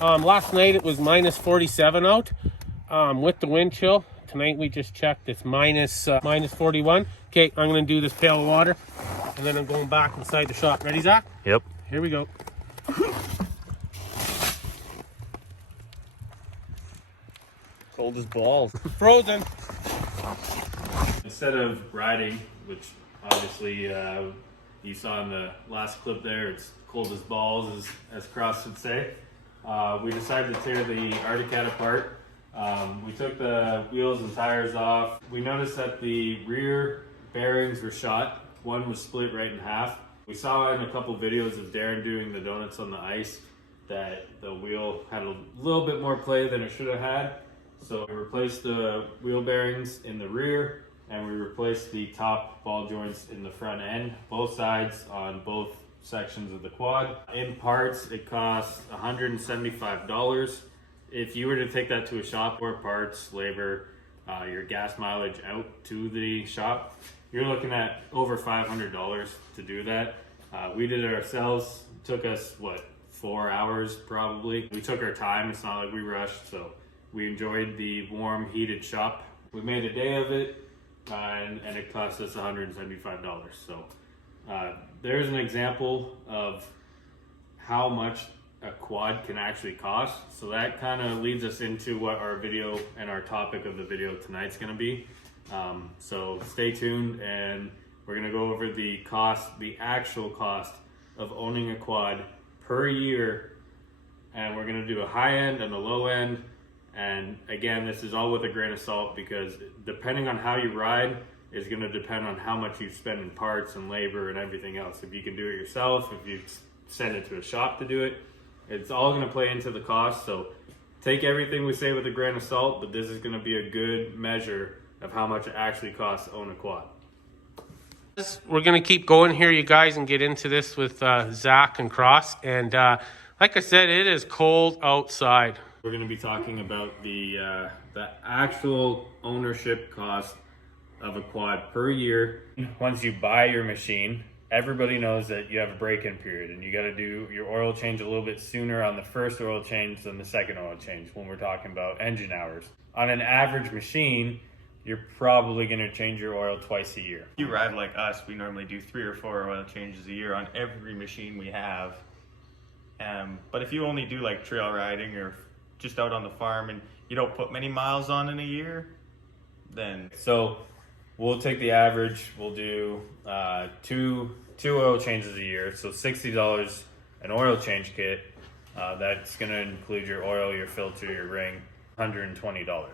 Last night it was minus 47 out with the wind chill. Tonight we just checked, it's minus 41. Okay, I'm gonna do this pail of water and then I'm going back inside the shop. Ready, Zach? Yep. Here we go. Cold as balls. Frozen. Instead of riding, which obviously you saw in the last clip there, it's cold as balls, as Cross would say. We decided to tear the Arctic apart. We took the wheels and tires off. We noticed that the rear bearings were shot. One was split right in half. We saw in a couple videos of Darren doing the donuts on the ice that the wheel had a little bit more play than it should have had. So we replaced the wheel bearings in the rear and we replaced the top ball joints in the front end, both sides on both sections of the quad. In parts, it costs $175. If you were to take that to a shop, or parts, labor, your gas mileage out to the shop, you're looking at over $500 to do that. We did it ourselves. It took us, 4 hours probably. We took our time. It's not like we rushed, so we enjoyed the warm, heated shop. We made a day of it, and it cost us $175. So there's an example of how much a quad can actually cost. So that kind of leads us into what our video and our topic of the video tonight's going to be. So stay tuned, and we're going to go over the cost, the actual cost of owning a quad per year, and we're going to do a high end and a low end. And again, this is all with a grain of salt, because depending on how you ride is going to depend on how much you spend in parts and labor and everything else. If you can do it yourself, if you send it to a shop to do it, it's all going to play into the cost. So take everything we say with a grain of salt, but this is going to be a good measure of how much it actually costs to own a quad. We're going to keep going here, you guys, and get into this with Zach and Cross. And like I said, it is cold outside. We're going to be talking about the actual ownership cost of a quad per year. Once you buy your machine, everybody knows that you have a break-in period, and you got to do your oil change a little bit sooner on the first oil change than the second oil change when we're talking about engine hours. On an average machine, you're probably going to change your oil twice a year. If you ride like us, we normally do 3 or 4 oil changes a year on every machine we have. But if you only do like trail riding or just out on the farm and you don't put many miles on in a year, then... So we'll take the average. We'll do two oil changes a year. So $60 an oil change kit. That's going to include your oil, your filter, your ring, $120.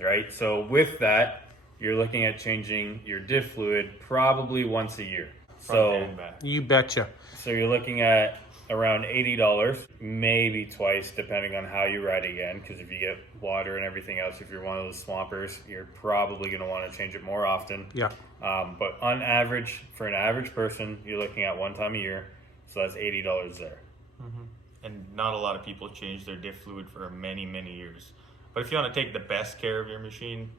Right? So with that, you're looking at changing your diff fluid probably once a year. So You betcha. So you're looking at around $80, maybe twice, depending on how you ride again. Because if you get water and everything else, if you're one of those swampers, you're probably going to want to change it more often. Yeah. But on average, for an average person, you're looking at one time a year. So that's $80 there. Mm-hmm. And not a lot of people change their diff fluid for many, many years. But if you want to take the best care of your machine,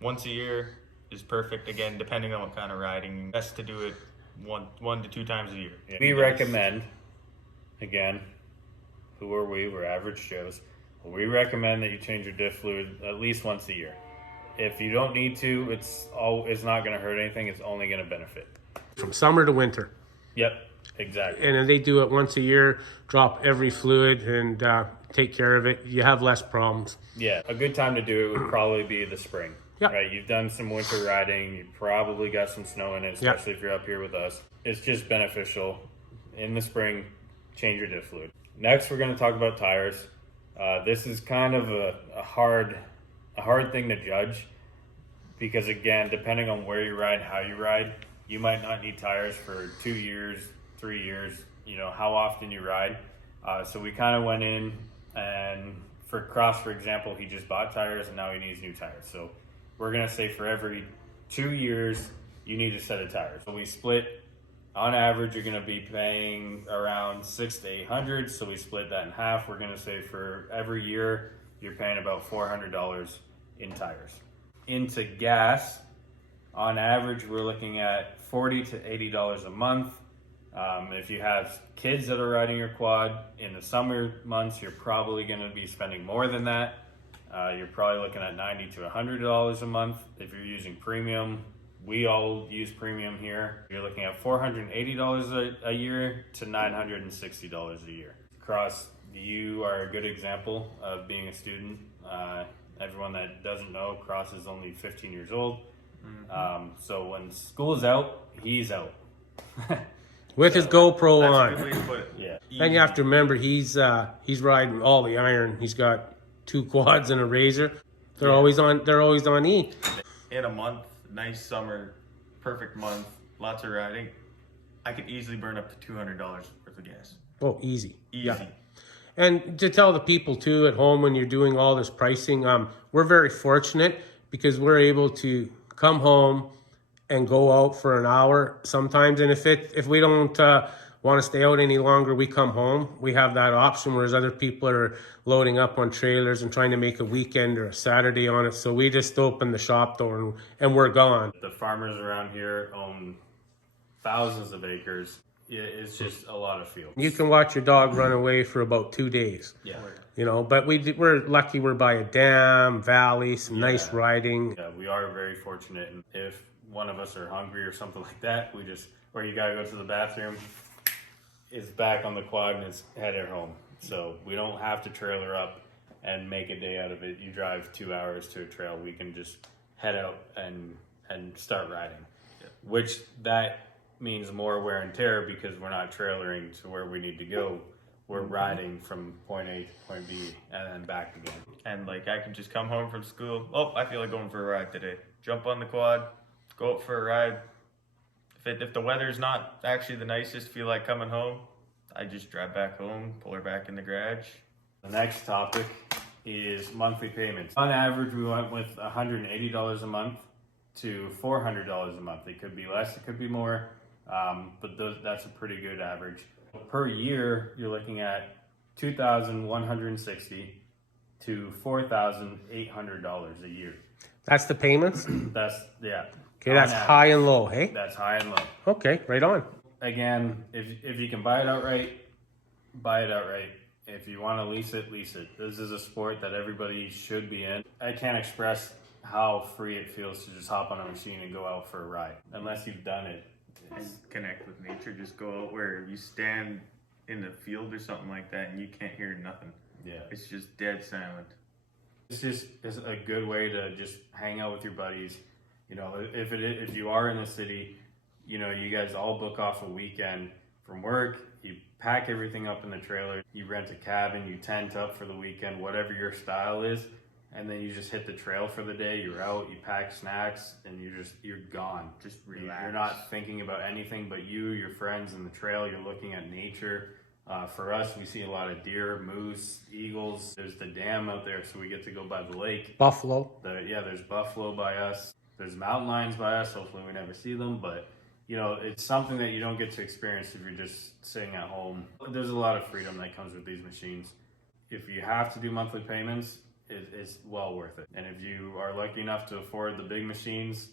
once a year is perfect. Again, depending on what kind of riding, best to do it one to 2 times a year. Yeah. We recommend, again, who are we? We're average Joes. We recommend that you change your diff fluid at least once a year. If you don't need to, it's not going to hurt anything. It's only going to benefit. From summer to winter. Yep, exactly. And then they do it once a year, drop every fluid and take care of it. You have less problems. Yeah, a good time to do it would probably be the spring. Yep. Right, you've done some winter riding. You probably got some snow in it, especially if you're up here with us. It's just beneficial in the spring. Change your diff fluid. Next, we're going to talk about tires. This is kind of a hard thing to judge, because again, depending on where you ride, how you ride, you might not need tires for 2 years, 3 years. You know how often you ride. So we kind of went in, and for Cross, for example, he just bought tires and now he needs new tires. So we're going to say for every 2 years, you need a set of tires. So we split, on average, you're going to be paying around $600 to $800. So we split that in half. We're going to say for every year, you're paying about $400 in tires. Into gas, on average, we're looking at $40 to $80 a month. If you have kids that are riding your quad in the summer months, you're probably going to be spending more than that. You're probably looking at $90 to $100 a month. If you're using premium, we all use premium here. You're looking at $480 a year to $960 a year. Cross, you are a good example of being a student. Everyone that doesn't know, Cross is only 15 years old. So when school is out, he's out. With his GoPro That's a on. good way to put it. Yeah. And you have to remember, he's riding all the iron. He's got 2 quads and a razor. They're always on. They're always on E. In a month, nice summer, perfect month, lots of riding, I could easily burn up to $200 worth of gas. Oh, easy. Easy. Yeah. And to tell the people too at home when you're doing all this pricing, we're very fortunate because we're able to come home and go out for an hour sometimes. And if we don't want to stay out any longer, we come home. We have that option, whereas other people are loading up on trailers and trying to make a weekend or a Saturday on it. So we just open the shop door and we're gone. The farmers around here own thousands of acres. Yeah, it's just a lot of fields. You can watch your dog run away for about 2 days. Yeah. You know, but we're lucky we're by a dam, valley, some nice riding. Yeah, we are very fortunate. And if one of us are hungry or something like that, or you gotta go to the bathroom, it's back on the quad and it's headed home. So we don't have to trailer up and make a day out of it. You drive 2 hours to a trail, we can just head out and start riding. Yeah. Which that means more wear and tear because we're not trailering to where we need to go. We're riding from point A to point B and then back again. And like I can just come home from school. Oh, I feel like going for a ride today. Jump on the quad, go out for a ride. If the weather's not actually the nicest, feel like coming home, I just drive back home, pull her back in the garage. The next topic is monthly payments. On average, we went with $180 a month to $400 a month. It could be less, it could be more, but that's a pretty good average. Per year, you're looking at $2,160 to $4,800 a year. That's the payments? Yeah. Okay, that's high and low, hey? That's high and low. Okay, right on. Again, if you can buy it outright, buy it outright. If you want to lease it, lease it. This is a sport that everybody should be in. I can't express how free it feels to just hop on a machine and go out for a ride. Unless you've done it. And connect with nature. Just go out where you stand in the field or something like that and you can't hear nothing. Yeah. It's just dead silent. It's a good way to just hang out with your buddies. You know, if you are in the city, you know, you guys all book off a weekend from work, you pack everything up in the trailer, you rent a cabin, you tent up for the weekend, whatever your style is, and then you just hit the trail for the day, you're out, you pack snacks, and you're gone. Just relax. You're not thinking about anything but you, your friends, and the trail. You're looking at nature. For us, we see a lot of deer, moose, eagles. There's the dam out there, so we get to go by the lake. Buffalo. There's buffalo by us. There's mountain lions by us. Hopefully we never see them, but you know, it's something that you don't get to experience if you're just sitting at home. There's a lot of freedom that comes with these machines. If you have to do monthly payments, it's well worth it. And if you are lucky enough to afford the big machines,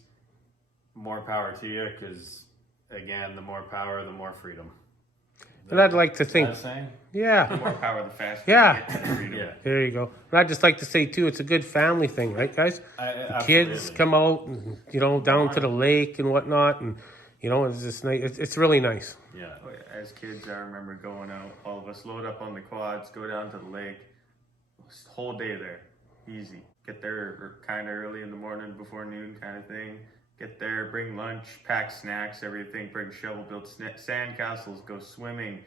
more power to you, because again, the more power, the more freedom. And I'd like to think, saying? yeah, The more power, the faster Yeah. you get to the freedom. Yeah. there you go. And I'd just like to say too, it's a good family thing, right, guys? Kids Absolutely. come out, and, you know, down to the lake and whatnot, and you know, it's just nice. It's really nice. Yeah. Oh, yeah. As kids, I remember going out, all of us load up on the quads, go down to the lake, whole day there, easy. Get there kind of early in the morning before noon kind of thing. Get there, bring lunch, pack snacks, everything, bring shovel, build sand castles, go swimming,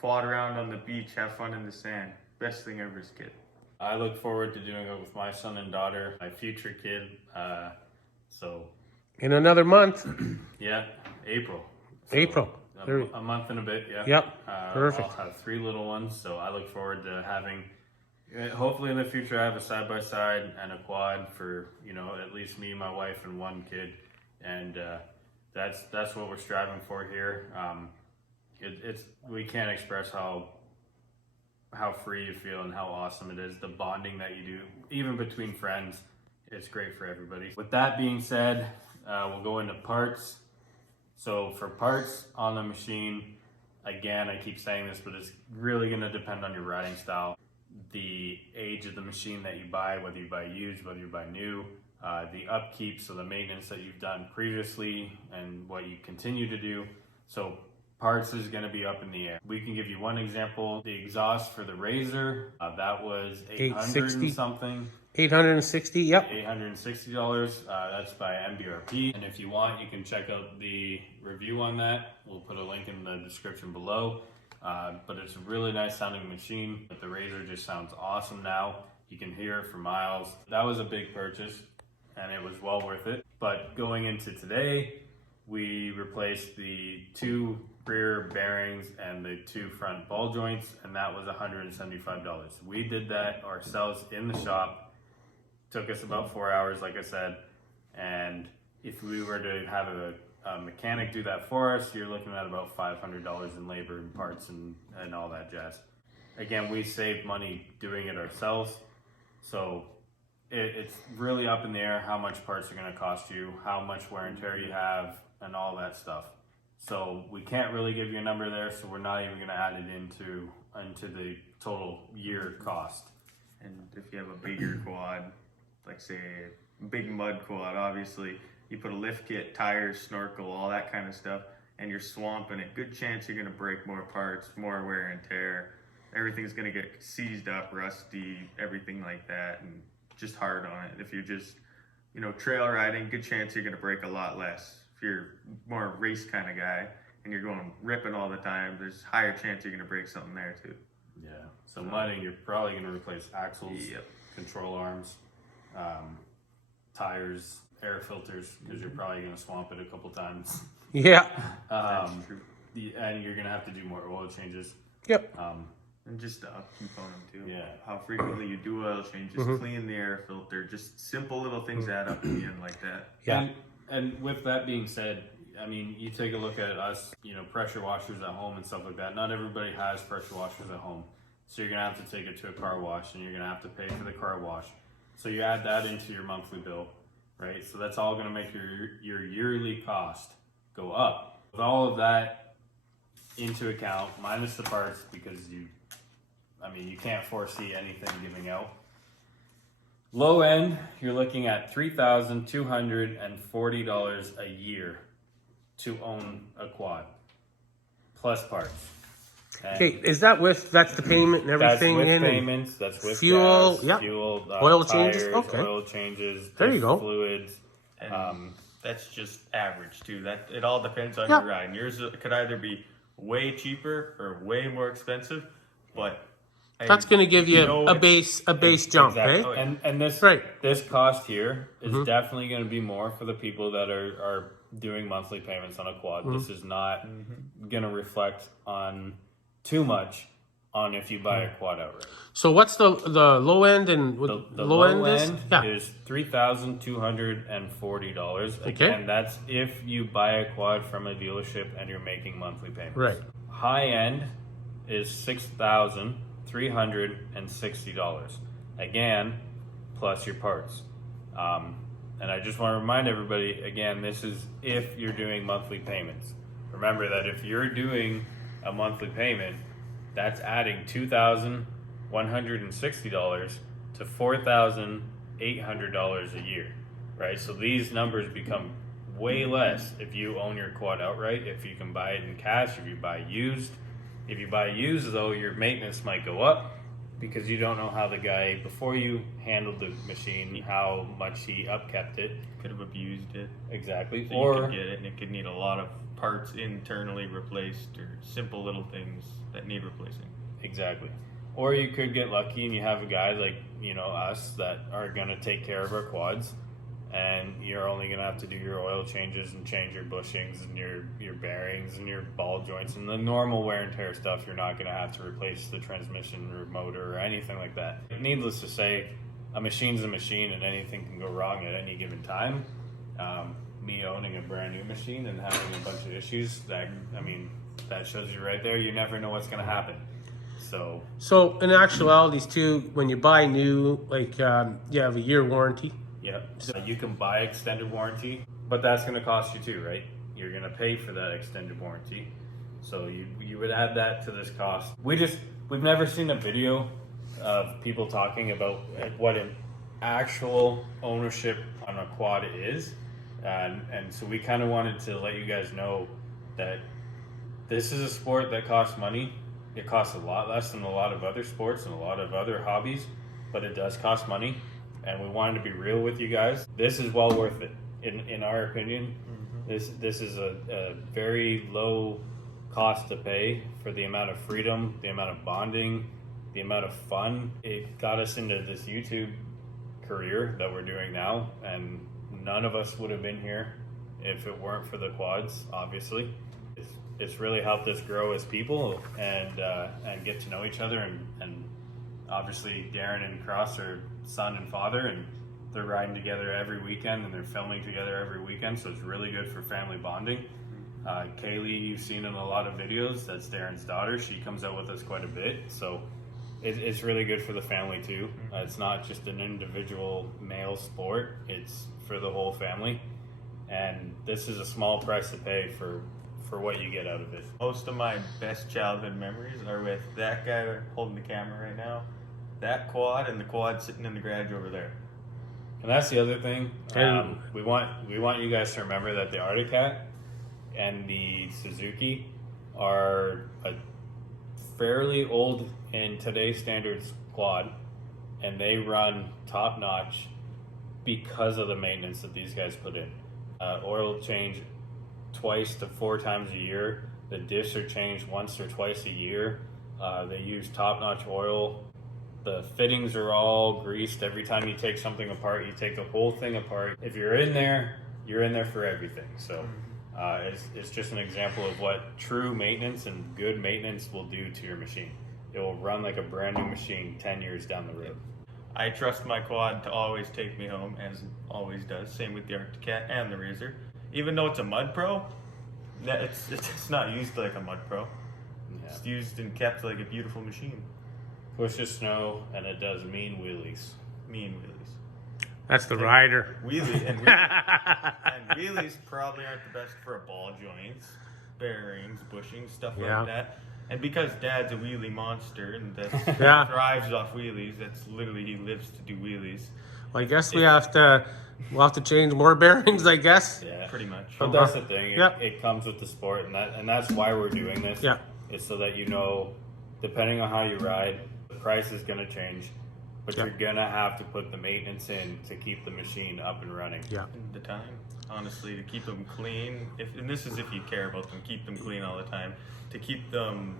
quad around on the beach, have fun in the sand. Best thing ever as a kid. I look forward to doing it with my son and daughter, my future kid. So In another month, yeah, April. April. A month and a bit, yeah. Yep, perfect. I'll have 3 little ones, so I look forward to having, hopefully in the future, I have a side-by-side and a quad for, you know, at least me, my wife, and 1 kid. And that's what we're striving for here. We can't express how free you feel and how awesome it is. The bonding that you do, even between friends, it's great for everybody. With that being said, we'll go into parts. So for parts on the machine, Again, I keep saying this, but it's really going to depend on your riding style, the age of the machine that you buy, whether you buy used, whether you buy new, the upkeep, so the maintenance that you've done previously and what you continue to do. So parts is going to be up in the air. We can give you one example. The exhaust for the Razor, that was $800 and something. 860, yep. $860. That's by MBRP. And if you want, you can check out the review on that. We'll put a link in the description below. But it's a really nice sounding machine. But the Razor just sounds awesome now. You can hear it for miles. That was a big purchase and it was well worth it. But going into today, we replaced the 2 rear bearings and the 2 front ball joints, and that was $175. We did that ourselves in the shop. Took us about 4 hours, like I said, and if we were to have a mechanic do that for us, you're looking at about $500 in labor and parts and all that jazz. Again, we saved money doing it ourselves, so it's really up in the air how much parts are going to cost you, how much wear and tear you have, and all that stuff. So we can't really give you a number there, so we're not even going to add it into the total year cost. And if you have a bigger quad, like say a big mud quad, obviously you put a lift kit, tires, snorkel, all that kind of stuff, and you're swamping it, good chance you're going to break more parts, more wear and tear. Everything's going to get seized up, rusty, everything like that, and just hard on it. If you're just, trail riding, good chance you're going to break a lot less. If you're more a race kind of guy and you're going ripping all the time, there's higher chance you're going to break something there too. Yeah. So mudding, you're probably going to replace axles, Yep. control arms, tires, air filters, because you're probably going to swamp it a couple times. Yeah. That's true. And you're going to have to do more oil changes. Yep. And just the upkeep on them too. Yeah. How frequently you do oil changes, clean the air filter, just simple little things add up in the end like that. Yeah. And with that being said, I mean, you take a look at us, pressure washers at home and stuff like that. Not everybody has pressure washers at home. So you're going to have to take it to a car wash and you're going to have to pay for the car wash. So you add that into your monthly bill, right? So that's all going to make your yearly cost go up. With all of that into account, minus the parts, because you can't foresee anything giving out. Low end, you're looking at $3,240 a year to own a quad, plus parts. And Okay, that's the payment and everything that's with in? payments, that's with fuel, gas, yep. fuel, Oil tires, changes, okay. oil changes, There you go. fluids. And that's just average too. That it all depends on Yeah. your ride. Yours could either be way cheaper or way more expensive, but That's going to give you a base jump, Exactly. eh? And this Right. this cost here is definitely going to be more for the people that are doing monthly payments on a quad. This is not going to reflect on too much on if you buy a quad outright. So what's the low end and The low end is? Yeah. is $3,240. Okay. Again, that's if you buy a quad from a dealership and you're making monthly payments. Right. High end is $6,360. Again, plus your parts. And I just want to remind everybody, again, this is if you're doing monthly payments. Remember that if you're doing a monthly payment, that's adding $2,160 to $4,800 a year, right? So these numbers become way less if you own your quad outright, if you can buy it in cash, if you buy used. If you buy used, though, your maintenance might go up because you don't know how the guy before you handled the machine, how much he upkept it. could have abused it. Exactly. So Or you could get it and it could need a lot of parts internally replaced or simple little things that need replacing. exactly. Or you could get lucky and you have a guy like, us that are going to take care of our quads, and you're only going to have to do your oil changes and change your bushings and your bearings and your ball joints and the normal wear and tear stuff. You're not going to have to replace the transmission or motor or anything like that. Needless to say, a machine's a machine and anything can go wrong at any given time. Me owning a brand new machine and having a bunch of issues, that shows you right there. You never know what's going to happen. So in actualities too, when you buy new, like you have a year warranty. Yeah, so you can buy extended warranty, but that's going to cost you too, right? You're going to pay for that extended warranty. So you would add that to this cost. We've never seen a video of people talking about what an actual ownership on a quad is, and so we kind of wanted to let you guys know that this is a sport that costs money. It costs a lot less than a lot of other sports and a lot of other hobbies, but it does cost money, and we wanted to be real with you guys. This is well worth it, in our opinion. This is a very low cost to pay for the amount of freedom, the amount of bonding, the amount of fun. It got us into this YouTube career that we're doing now, and none of us would have been here if it weren't for the quads, obviously. It's really helped us grow as people and get to know each other, and obviously Darren and Cross are son and father, and they're riding together every weekend and they're filming together every weekend, so it's really good for family bonding. Kaylee, you've seen in a lot of videos, that's Darren's daughter. She comes out with us quite a bit, so it's really good for the family too. It's not just an individual male sport, it's for the whole family, and this is a small price to pay for what you get out of it. Most of my best childhood memories are with that guy holding the camera right now, that quad, and the quad sitting in the garage over there. And that's the other thing. We want you guys to remember that the Arctic Cat and the Suzuki are a fairly old in today's standards quad, and they run top notch because of the maintenance that these guys put in. Oil change twice to 4 times a year. The diffs are changed once or twice a year. They use top notch oil. The fittings are all greased. Every time you take something apart, you take the whole thing apart. If you're in there, you're in there for everything. So it's just an example of what true maintenance and good maintenance will do to your machine. It will run like a brand new machine 10 years down the road. I trust my quad to always take me home, as it always does. Same with the Arctic Cat and the Razor. Even though it's a Mud Pro, it's not used like a Mud Pro. Yeah. It's used and kept like a beautiful machine. Pushes snow, and it does mean wheelies. Mean wheelies. That's the rider. Wheelies probably aren't the best for ball joints, bearings, bushings, stuff Yeah. like that. And because Dad's a wheelie monster and that Yeah. thrives off wheelies, that's literally, he lives to do wheelies. Well, I guess we'll have to change more bearings, I guess. Yeah, Pretty much. But that's the thing. Yep. It comes with the sport, and that's why we're doing this. Yeah. Is so that you know, depending on how you ride, the price is going to change, but Yeah. you're going to have to put the maintenance in to keep the machine up and running. Yeah. The time, honestly, to keep them clean. And this is if you care about them, keep them clean all the time. To keep them,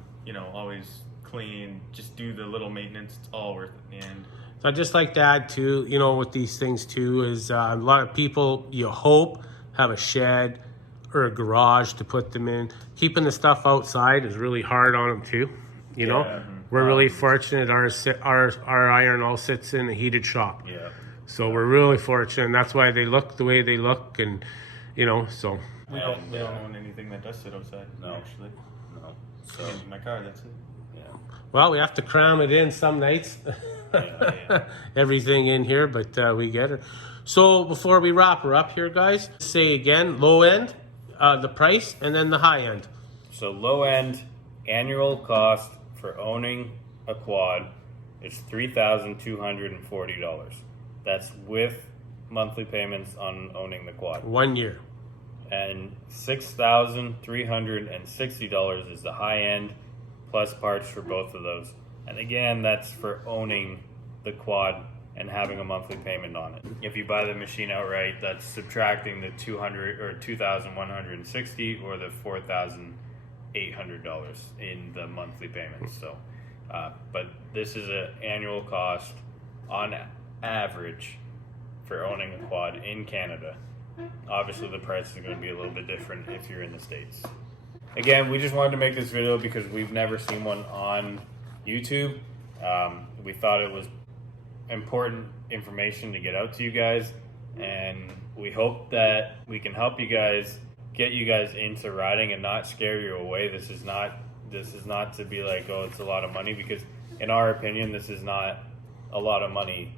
always clean, just do the little maintenance. It's all worth it in the end. So I'd just like to add too, with these things too, is a lot of people, you hope, have a shed or a garage to put them in. Keeping the stuff outside is really hard on them too. We're really fortunate. Our iron all sits in a heated shop. Yeah. So we're really fortunate, and that's why they look the way they look, and so. We don't own anything that does sit outside. No. Actually. No. So In my car, that's it. yeah. Well, we have to cram it in some nights. Yeah. Everything in here, but we get it. So before we wrap her up here, guys, say again, low end, the price, and then the high end. So low end annual cost for owning a quad is $3,240. That's with monthly payments on owning the quad. 1 year. And $6,360 is the high end, plus parts for both of those. And again, that's for owning the quad and having a monthly payment on it. If you buy the machine outright, that's subtracting the $2,160 or the $4,800 in the monthly payments. So, but this is an annual cost on average for owning a quad in Canada. Obviously, the price is going to be a little bit different if you're in the States. Again, we just wanted to make this video because we've never seen one on YouTube. We thought it was important information to get out to you guys, and we hope that we can help you guys, get you guys into riding and not scare you away. This is not to be like, oh, it's a lot of money, because in our opinion, this is not a lot of money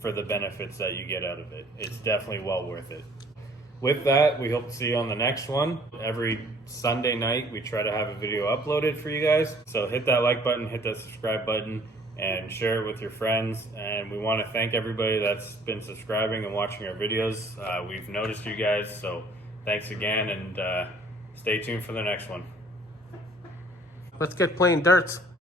for the benefits that you get out of it. It's definitely well worth it. with that, we hope to see you on the next one. Every Sunday night, we try to have a video uploaded for you guys. So hit that like button, hit that subscribe button, and share it with your friends. And we want to thank everybody that's been subscribing and watching our videos. We've noticed you guys, so thanks again, and stay tuned for the next one. Let's get playing darts.